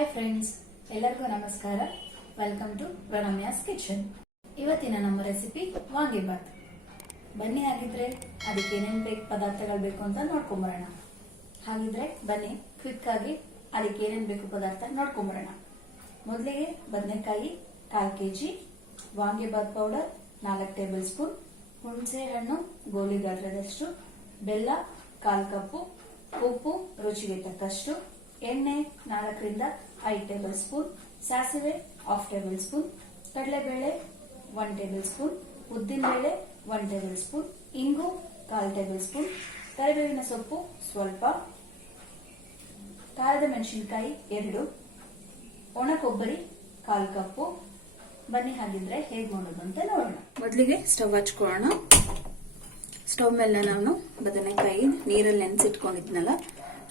Hi friends, ಎಲ್ಲರಿಗೂ ನಮಸ್ಕಾರ. Welcome to Pranamya's kitchen. ಇವತ್ತಿನ ನಮ್ಮ ರೆಸಿಪಿ ವಾಂಗಿಬಾತ್. ಬನ್ನಿ, ಹಾಗಿದ್ರೆ ಅದಕ್ಕೆ ಏನೇನು ಪದಾರ್ಥಗಳು ಬೇಕು ಅಂತ ನೋಡ್ಕೊಂಬರೋಣ. ಹಾಗಿದ್ರೆ ಬನ್ನಿ, ಕ್ವಿಕ್ ಆಗಿ ಅದಕ್ಕೆ ಏನೇನು ಬೇಕು ಪದಾರ್ಥ ನೋಡ್ಕೊಂಬರೋಣ. ಮೊದಲಿಗೆ ಬದನೆಕಾಯಿ 1/4 kg, vangibath powder 4 tablespoon, ಹುಣಸೆ ಹಣ್ಣು ಗೋಲಿ ಗಾತ್ರದಷ್ಟು, ಬೆಲ್ಲ 1/4 ಕಪ್ಪು, ಉಪ್ಪು ರುಚಿಗೆ ತಕ್ಕಷ್ಟು, ಎಣ್ಣೆ 4 ರಿಂದ 5 ಟೇಬಲ್ ಸ್ಪೂನ್, ಸಾಸಿವೆ 1/2 ಟೇಬಲ್ ಸ್ಪೂನ್, ಕಡಲೆಬೇಳೆ 1 ಟೇಬಲ್ ಸ್ಪೂನ್, ಉದ್ದಿನಬೇಳೆ 1 ಟೇಬಲ್ ಸ್ಪೂನ್, ಇಂಗು 1/4 ಟೇಬಲ್ ಸ್ಪೂನ್, ಕರಿಬೇವಿನ ಸೊಪ್ಪು ಸ್ವಲ್ಪ, ಖಾರದ ಮೆಣಸಿನಕಾಯಿ 2, ಒಣ ಕೊಬ್ಬರಿ 1/4 ಕಪ್ಪು. ಬನ್ನಿ, ಹಾಗಿದ್ರೆ ಹೇಗೆ ಮಾಡೋದು ಅಂತ ನೋಡೋಣ. ಮೊದಲಿಗೆ ಸ್ಟವ್ ಹಚ್ಕೊಳ್ಳೋಣ. ಸ್ಟವ್ ಮೇಲೆ ನಾನು ಬದನೆಕಾಯಿ ನೀರಲ್ಲಿ ನೆನೆಸಿಟ್ಕೊಂಡಿದ್ನಲ್ಲ,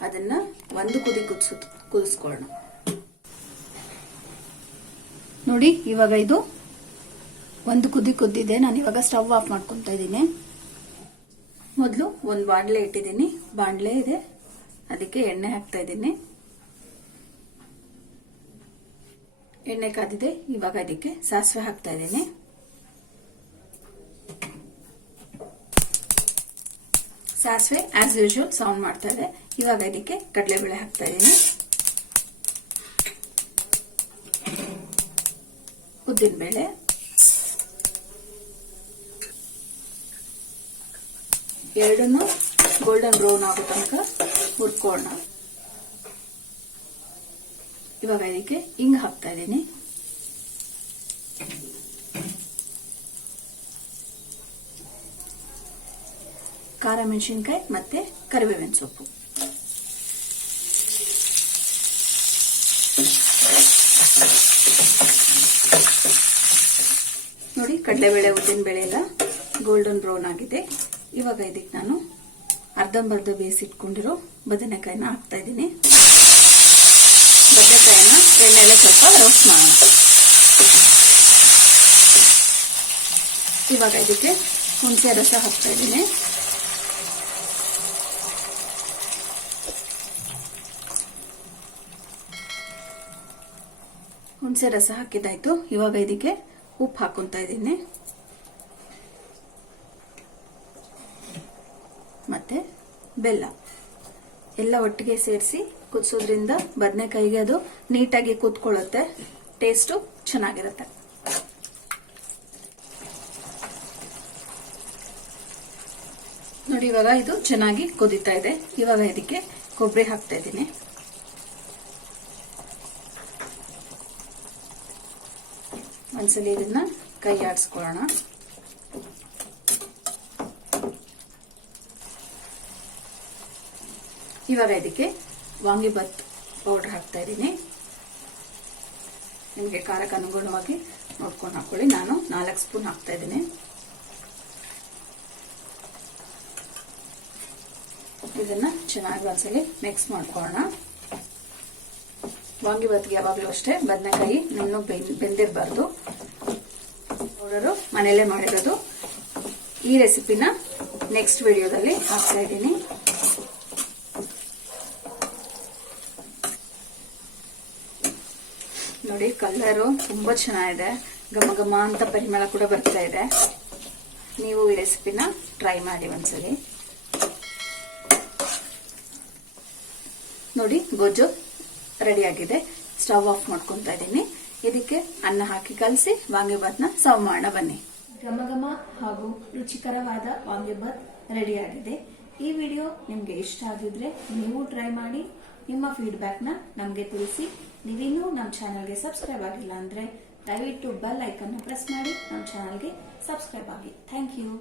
ಅದನ್ನ ಒಂದು ಕುದಿ ಕುದಿಸ್ಕೊಳ್ಳೋಣ. ನೋಡಿ, ಇವಾಗ ಇದು ಒಂದು ಕುದಿ ಕುದ್ದಿದೆ. ನಾನು ಇವಾಗ ಸ್ಟವ್ ಆಫ್ ಮಾಡ್ಕೊಂತ ಇದ್ದೀನಿ. ಮೊದಲು ಒಂದು ಬಾಣಲೆ ಇಟ್ಟಿದ್ದೀನಿ. ಬಾಣಲೆ ಇದೆ, ಅದಕ್ಕೆ ಎಣ್ಣೆ ಹಾಕ್ತಾ ಇದ್ದೀನಿ. ಎಣ್ಣೆ ಕಾದಿದೆ. ಇವಾಗ ಇದಕ್ಕೆ ಸಾಸಿವೆ ಹಾಕ್ತಾ ಇದ್ದೀನಿ. ಸಾಸಿವೆ ಆಸ್ ಯೂಶುವಲ್ ಸೌಂಡ್ ಮಾಡ್ತಾ ಇದೆ. ಇವಾಗ ಇದಕ್ಕೆ ಕಡಲೆಬೇಳೆ ಹಾಕ್ತಾ ಇದ್ದೀನಿ, ಉದ್ದಿನಬೇಳೆ, ಎರಡನ್ನು ಗೋಲ್ಡನ್ ಬ್ರೌನ್ ಆಗೋ ತನಕ ಹುರ್ಕೋಣ. ಇವಾಗ ಇದಕ್ಕೆ ಹಿಂಗ್ ಹಾಕ್ತಾ ಇದ್ದೀನಿ. ಖಾರ ಮೆಣಸಿನಕಾಯಿ ಮತ್ತೆ ಕರಿಬೇವಿನ ಸೊಪ್ಪು. ನೋಡಿ, ಕಡಲೆಬೇಳೆ ಉದ್ದಿನಬೇಳೆ ಎಲ್ಲ ಗೋಲ್ಡನ್ ಬ್ರೌನ್ ಆಗಿದೆ. ಇವಾಗ ಇದಕ್ಕೆ ನಾನು ಅರ್ಧಂಬರ್ಧ ಬೇಯಿಸಿಟ್ಕೊಂಡಿರೋ ಬದನೆಕಾಯಿನ ಹಾಕ್ತಾ ಇದ್ದೀನಿ. ಬದನೆಕಾಯಿನ ಎಣ್ಣೆಲ್ಲ ಸ್ವಲ್ಪ ರೋಸ್ಟ್ ಮಾಡೋಣ. ಇವಾಗ ಇದಕ್ಕೆ ಹುಣಸೆ ರಸ ಹಾಕ್ತಾ ಇದ್ದೀನಿ. ಹುಣಸೆ ರಸ ಹಾಕಿದಾಯ್ತು. ಇವಾಗ ಇದಕ್ಕೆ ಉಪ್ಪು ಹಾಕೊಂತ ಇದ್ದೀನಿ, ಮತ್ತೆ ಬೆಲ್ಲ ಎಲ್ಲ ಒಟ್ಟಿಗೆ ಸೇರಿಸಿ ಕುದಿಸೋದ್ರಿಂದ ಬದನೆಕಾಯಿಗೆ ಅದು ನೀಟಾಗಿ ಕುತ್ಕೊಳ್ಳುತ್ತೆ, ಟೇಸ್ಟು ಚೆನ್ನಾಗಿರುತ್ತೆ. ನೋಡಿ, ಇವಾಗ ಇದು ಚೆನ್ನಾಗಿ ಕುದೀತಾ ಇದೆ. ಇವಾಗ ಇದಕ್ಕೆ ಕೊಬ್ಬರಿ ಹಾಕ್ತಾ ಇದ್ದೀನಿ. ಒಂದ್ಸಲಿ ಇದನ್ನ ಕೈ ಆಡಿಸ್ಕೊಳ್ಳೋಣ. ಇವಾಗ ಇದಕ್ಕೆ ವಾಂಗಿಬಾತ್ ಪೌಡರ್ ಹಾಕ್ತಾ ಇದ್ದೀನಿ. ನಿಮಗೆ ಖಾರಕ್ಕೆ ಅನುಗುಣವಾಗಿ ನೋಡ್ಕೊಂಡು ಹಾಕೊಳ್ಳಿ. ನಾನು 4 ಸ್ಪೂನ್ ಹಾಕ್ತಾ ಇದ್ದೀನಿ. ಇದನ್ನ ಚೆನ್ನಾಗಿ ಒಂದ್ಸಲಿ ಮಿಕ್ಸ್ ಮಾಡ್ಕೊಳ್ಳೋಣ. ವಾಂಗಿಬಾತ್ಗೆ ಯಾವಾಗಲೂ ಅಷ್ಟೇ ಬದನೆಕಾಯಿ ನುಣ್ಣು ಬೆಂದಿರಬಾರ್ದು. ಪೌಡರು ಮನೆಯಲ್ಲೇ ಮಾಡಿರೋದು. ಈ ರೆಸಿಪಿನ ನೆಕ್ಸ್ಟ್ ವಿಡಿಯೋದಲ್ಲಿ ಹಾಕ್ತಾ ಇದ್ದೀನಿ. ನೋಡಿ, ಕಲರು ತುಂಬಾ ಚೆನ್ನಾಗಿದೆ, ಘಮ ಘಮ ಅಂತ ಪರಿಮಳ ಕೂಡ ಬರ್ತಾ ಇದೆ. ನೀವು ಈ ರೆಸಿಪಿನ ಟ್ರೈ ಮಾಡಿ ಒಂದ್ಸಲಿ. ನೋಡಿ, ಗೊಜ್ಜು ರೆಡಿ ಆಗಿದೆ. ಸ್ಟವ್ ಆಫ್ ಮಾಡ್ಕೊಂತ ಇದ್ದೀನಿ. ಇದಕ್ಕೆ ಅನ್ನ ಹಾಕಿ ಕಲಸಿ ವಾಂಗಿಬಾತ್ನ ಸರ್ವ್ ಮಾಡೋಣ. ಬನ್ನಿ. ಘಮ ಘಮ ಹಾಗೂ ರುಚಿಕರವಾದ ವಾಂಗಿಬಾತ್ ರೆಡಿ ಆಗಿದೆ. ಈ ವಿಡಿಯೋ ನಿಮ್ಗೆ ಇಷ್ಟ ಆಗಿದ್ರೆ ನೀವು ಟ್ರೈ ಮಾಡಿ ನಿಮ್ಮ ಫೀಡ್ಬ್ಯಾಕ್ ನ ನಮ್ಗೆ ತಿಳಿಸಿ. ನೀವಿನ್ನೂ ನಮ್ಮ ಚಾನೆಲ್ಗೆ ಸಬ್ಸ್ಕ್ರೈಬ್ ಆಗಿಲ್ಲ ಅಂದ್ರೆ ದಯವಿಟ್ಟು ಬೆಲ್ ಐಕನ್ ಪ್ರೆಸ್ ಮಾಡಿ ನಮ್ಮ ಚಾನೆಲ್ಗೆ ಸಬ್ಸ್ಕ್ರೈಬ್ ಆಗಿ. Thank you.